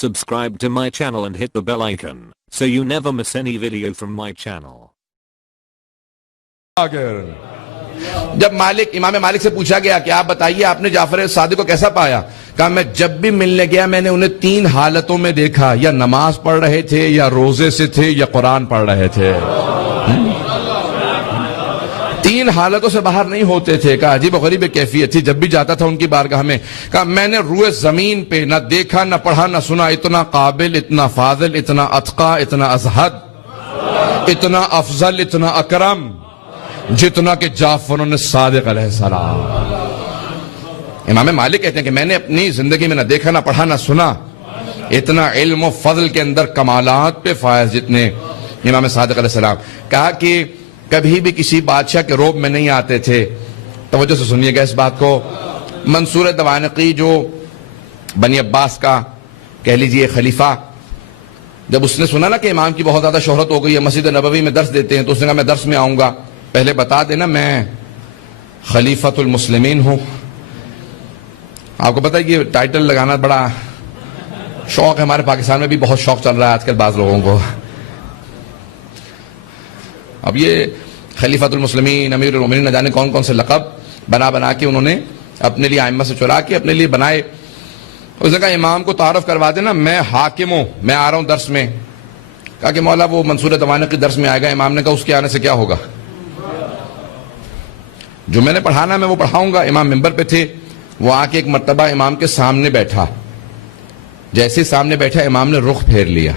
Subscribe to my channel and hit the bell icon so you never miss any video from my channel. جب امام مالک سے پوچھا گیا کہ آپ بتائیے آپ نے جعفر صادق کو کیسا پایا؟ کہا میں جب بھی ملنے گیا میں نے انہیں 3 حالتوں میں دیکھا، یا نماز پڑھ رہے تھے، یا روزے سے تھے، یا قرآن پڑھ رہے تھے۔ 3 حالتوں سے باہر نہیں ہوتے تھے۔ کہا عجیب و غریب کیفیت تھی۔ جب بھی جاتا تھا ان کی بارگاہ میں، کہا میں نے روئے زمین پہ نہ دیکھا نہ پڑھا نہ سنا اتنا قابل، اتنا فاضل، اتنا اتقا، اتنا ازہد، اتنا افضل، اتنا اکرم جتنا کہ جعفر صادق علیہ السلام۔ امام مالک کہتے ہیں کہ میں نے اپنی زندگی میں نہ دیکھا نہ پڑھا نہ سنا اتنا علم و فضل کے اندر کمالات پہ فائز جتنے امام صادق علیہ السلام۔ کہا کہ کبھی بھی کسی بادشاہ کے روب میں نہیں آتے تھے۔ توجہ سے سنیے گا اس بات کو۔ منصور دوانقی جو بنی عباس کا کہہ لیجئے خلیفہ، جب اس نے سنا نا کہ امام کی بہت زیادہ شہرت ہو گئی ہے، مسجد نبوی میں درس دیتے ہیں، تو اس نے کہا میں درس میں آؤں گا، پہلے بتا دینا میں خلیفۃ المسلمین ہوں۔ آپ کو پتہ ہے یہ ٹائٹل لگانا بڑا شوق ہے، ہمارے پاکستان میں بھی بہت شوق چل رہا ہے آج کل بعض لوگوں کو۔ اب یہ خلیفۃ المسلمین، امیر المومنین، نہ جانے کون کون سے لقب بنا کے انہوں نے اپنے لیے ائمہ سے چرا کے اپنے لیے بنائے۔ اس نے کہا امام کو تعارف کروا دینا میں حاکم ہوں، میں آ رہا ہوں درس میں۔ کہا کہ مولا وہ منصور دوانقی درس میں آئے گا۔ امام نے کہا اس کے آنے سے کیا ہوگا، جو میں نے پڑھانا میں وہ پڑھاؤں گا۔ امام منبر پہ تھے، وہ آ کے ایک مرتبہ امام کے سامنے بیٹھا۔ جیسے سامنے بیٹھا امام نے رخ پھیر لیا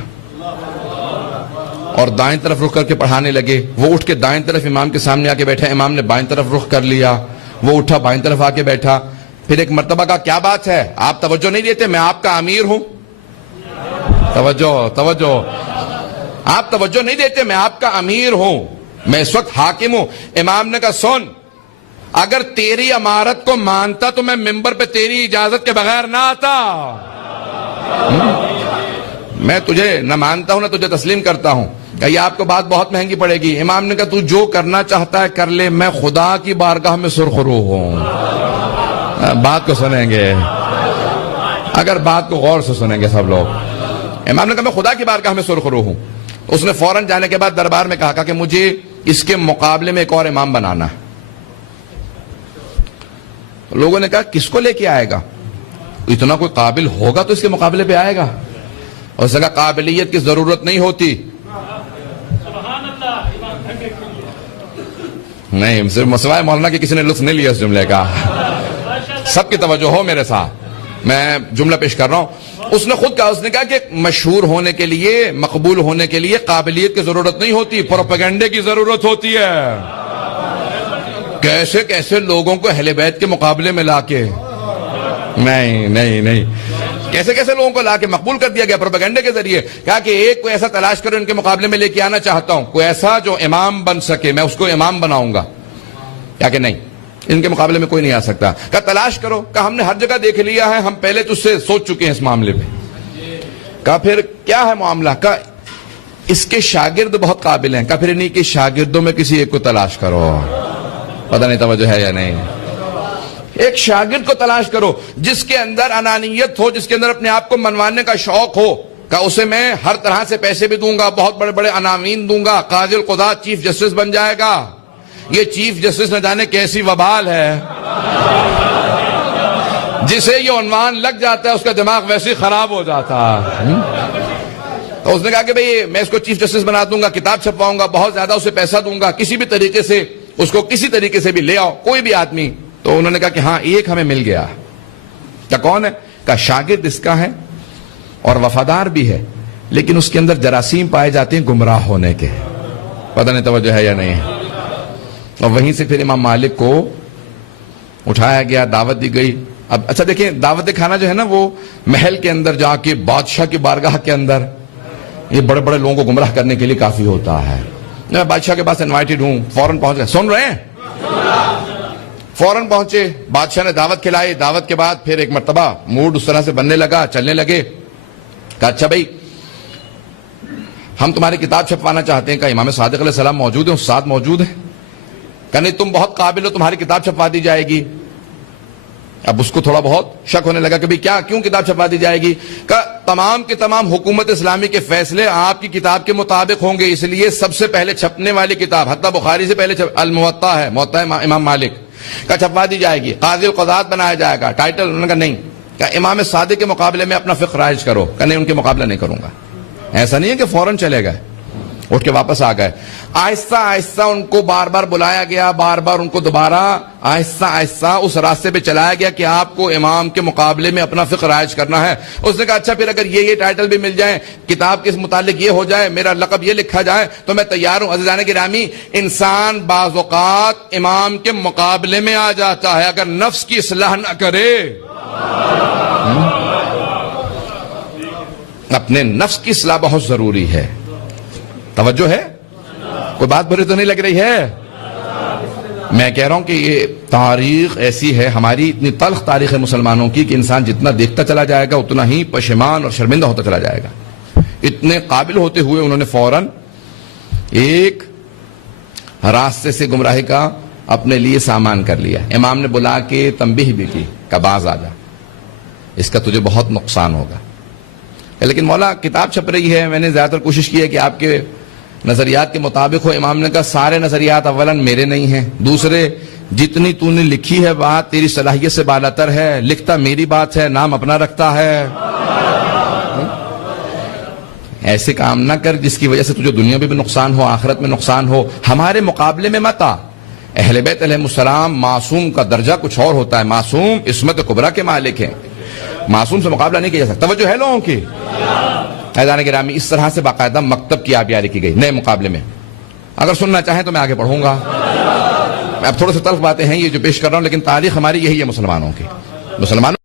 اور دائیں طرف رخ کر کے پڑھانے لگے۔ وہ اٹھ کے دائیں طرف امام کے سامنے آ کے بیٹھا، امام نے بائیں طرف رخ کر لیا۔ وہ اٹھا بائیں طرف آ کے بیٹھا۔ پھر ایک مرتبہ کہا کیا بات ہے، آپ توجہ نہیں دیتے، میں آپ کا امیر ہوں۔ توجہ، آپ توجہ نہیں دیتے، میں آپ کا امیر ہوں، میں اس وقت حاکم ہوں۔ امام نے کہا سن، اگر تیری امارت کو مانتا تو میں منبر پہ تیری اجازت کے بغیر نہ آتا۔ میں تجھے نہ مانتا ہوں نہ تجھے تسلیم کرتا ہوں۔ کہ یہ آپ کو بات بہت مہنگی پڑے گی۔ امام نے کہا تو جو کرنا چاہتا ہے کر لے، میں خدا کی بارگاہ میں سرخرو ہوں۔ بات کو سنیں گے، اگر بات کو غور سے سنیں گے سب لوگ۔ امام نے کہا میں خدا کی بارگاہ میں سرخرو ہوں۔ اس نے فوراً جانے کے بعد دربار میں کہا کہ مجھے اس کے مقابلے میں ایک اور امام بنانا ہے۔ لوگوں نے کہا کس کو لے کے آئے گا، اتنا کوئی قابل ہوگا تو اس کے مقابلے پہ آئے گا۔ اور اس نے کہا قابلیت کی ضرورت نہیں ہوتی، نہیں صرف سوائے مولانا کہ کسی نے لطف نہیں لیا اس جملے کا۔ سب کی توجہ ہو میرے ساتھ، میں جملہ پیش کر رہا ہوں۔ اس نے خود کہا، اس نے کہا کہ مشہور ہونے کے لیے، مقبول ہونے کے لیے قابلیت کی ضرورت نہیں ہوتی، پروپیگنڈے کی ضرورت ہوتی ہے۔ کیسے کیسے لوگوں کو اہل بیت کے مقابلے میں لا کے، نہیں، کیسے کیسے لوگوں کو لا کے مقبول کر دیا گیا پروپیگنڈے کے ذریعے۔ کہا کہ ایک کوئی ایسا تلاش کرو ان کے مقابلے میں لے کے آنا چاہتا ہوں، کوئی ایسا جو امام بن سکے، میں اس کو امام بناؤں گا۔ کیا کہ نہیں، ان کے مقابلے میں کوئی نہیں آ سکتا۔ کہا تلاش کرو۔ کہا ہم نے ہر جگہ دیکھ لیا ہے، ہم پہلے تجھ سے سوچ چکے ہیں اس معاملے پہ۔ کہا پھر کیا ہے معاملہ؟ کہا اس کے شاگرد بہت قابل ہیں۔ کہا پھر انہی کے شاگردوں میں کسی ایک کو تلاش کرو۔ پتہ نہیں توجہ ہے یا نہیں۔ ایک شاگرد کو تلاش کرو جس کے اندر انانیت ہو، جس کے اندر اپنے آپ کو منوانے کا شوق ہو۔ کہ اسے میں ہر طرح سے پیسے بھی دوں گا، بہت بڑے بڑے عناوین دوں گا، قاضی القضات چیف جسٹس بن جائے گا۔ یہ چیف جسٹس نہ جانے کیسی وبال ہے، جسے یہ عنوان لگ جاتا ہے اس کا دماغ ویسے ہی خراب ہو جاتا ہے۔ تو اس نے کہا کہ بھئی میں اس کو چیف جسٹس بنا دوں گا، کتاب چھپواؤں گا، بہت زیادہ اسے پیسہ دوں گا، کسی بھی طریقے سے اس کو کسی طریقے سے بھی لے آؤ، کوئی بھی آدمی۔ تو انہوں نے کہا کہ ہاں ایک ہمیں مل گیا۔ کیا کون ہے؟ کہا شاگرد اس کا ہے اور وفادار بھی ہے، لیکن اس کے اندر جراثیم پائے جاتے ہیں گمراہ ہونے کے۔ پتہ نہیں توجہ ہے یا نہیں۔ اور وہیں سے پھر امام مالک کو اٹھایا گیا، دعوت دی گئی۔ اب اچھا دیکھیں، دعوت کھانا جو ہے نا وہ محل کے اندر جا کے بادشاہ کی بارگاہ کے اندر، یہ بڑے بڑے لوگوں کو گمراہ کرنے کے لیے کافی ہوتا ہے۔ میں بادشاہ کے پاس انوائٹڈ ہوں، فوراً پہنچ گئے۔ سن رہے ہیں؟ فوراً پہنچے، بادشاہ نے دعوت کھلائی۔ دعوت کے بعد پھر ایک مرتبہ موڈ اس طرح سے بننے لگا، چلنے لگے۔ کہا اچھا بھائی ہم تمہاری کتاب چھپوانا چاہتے ہیں۔ کہا امام صادق علیہ السلام موجود ہیں، استاد موجود ہیں۔ کہا نہیں تم بہت قابل ہو، تمہاری کتاب چھپوا دی جائے گی۔ اب اس کو تھوڑا بہت شک ہونے لگا کہ بھئی کیوں کتاب چھپا دی جائے گی؟ کہ تمام کے تمام حکومت اسلامی کے فیصلے آپ کی کتاب کے مطابق ہوں گے، اس لیے سب سے پہلے چھپنے والی کتاب حتیٰ بخاری سے پہلے الموطا ہے، موطا امام مالک کا چھپا دی جائے گی، قاضی القضات بنایا جائے گا، ٹائٹل انہوں نے کہا نہیں، کہ امام صادق کے مقابلے میں اپنا فقہ رائج کرو، کہ نہیں ان کے مقابلہ نہیں کروں گا۔ ایسا نہیں ہے کہ فوراً چلے گئے، اٹھ کے واپس آ گئے، آہستہ آہستہ ان کو بار بار بلایا گیا، بار بار ان کو دوبارہ آہستہ آہستہ اس راستے پہ چلایا گیا کہ آپ کو امام کے مقابلے میں اپنا فقہ رائج کرنا ہے۔ اس نے کہا اچھا پھر اگر یہ ٹائٹل بھی مل جائیں، کتاب کے متعلق یہ ہو جائے، میرا لقب یہ لکھا جائے تو میں تیار ہوں۔ عزیزان گرامی، انسان بعض اوقات امام کے مقابلے میں آ جاتا ہے اگر نفس کی اصلاح نہ کرے۔ اپنے نفس کی اصلاح بہت ضروری ہے۔ توجہ ہے؟ کوئی بات بری تو نہیں لگ رہی ہے؟ میں کہہ رہا ہوں کہ یہ تاریخ ایسی ہے، ہماری اتنی تلخ تاریخ ہے مسلمانوں کی، کہ انسان جتنا دیکھتا چلا جائے گا اتنا ہی پشیمان اور شرمندہ ہوتا چلا جائے گا۔ اتنے قابل ہوتے ہوئے انہوں نے فوراً ایک راستے سے گمراہی کا اپنے لیے سامان کر لیا۔ امام نے بلا کے تنبیہ بھی کی کہ باز آ جا، اس کا تجھے بہت نقصان ہوگا۔ لیکن مولا کتاب چھپ رہی ہے، میں نے زیادہ تر کوشش کی ہے کہ آپ کے نظریات کے مطابق ہو۔ امام نے کہا سارے نظریات اولاً میرے نہیں ہیں، دوسرے جتنی تو نے لکھی ہے بات تیری صلاحیت سے بالاتر ہے، لکھتا میری بات ہے، نام اپنا رکھتا ہے۔ ایسے کام نہ کر جس کی وجہ سے تجھے دنیا میں بھی نقصان ہو، آخرت میں نقصان ہو۔ ہمارے مقابلے میں مت آ۔ اہل بیت علیہ السلام معصوم کا درجہ کچھ اور ہوتا ہے، معصوم عصمت کبریٰ کے مالک ہیں، معصوم سے مقابلہ نہیں کیا جا سکتا۔ توجہ ہے لوگوں کی؟ عزیزان گرامی، اس طرح سے باقاعدہ مکتب کی آبیاری کی گئی نئے مقابلے میں۔ اگر سننا چاہیں تو میں آگے پڑھوں گا، اب تھوڑے سے تلخ باتیں ہیں یہ جو پیش کر رہا ہوں، لیکن تاریخ ہماری یہی ہے مسلمانوں کی۔ مسلمانوں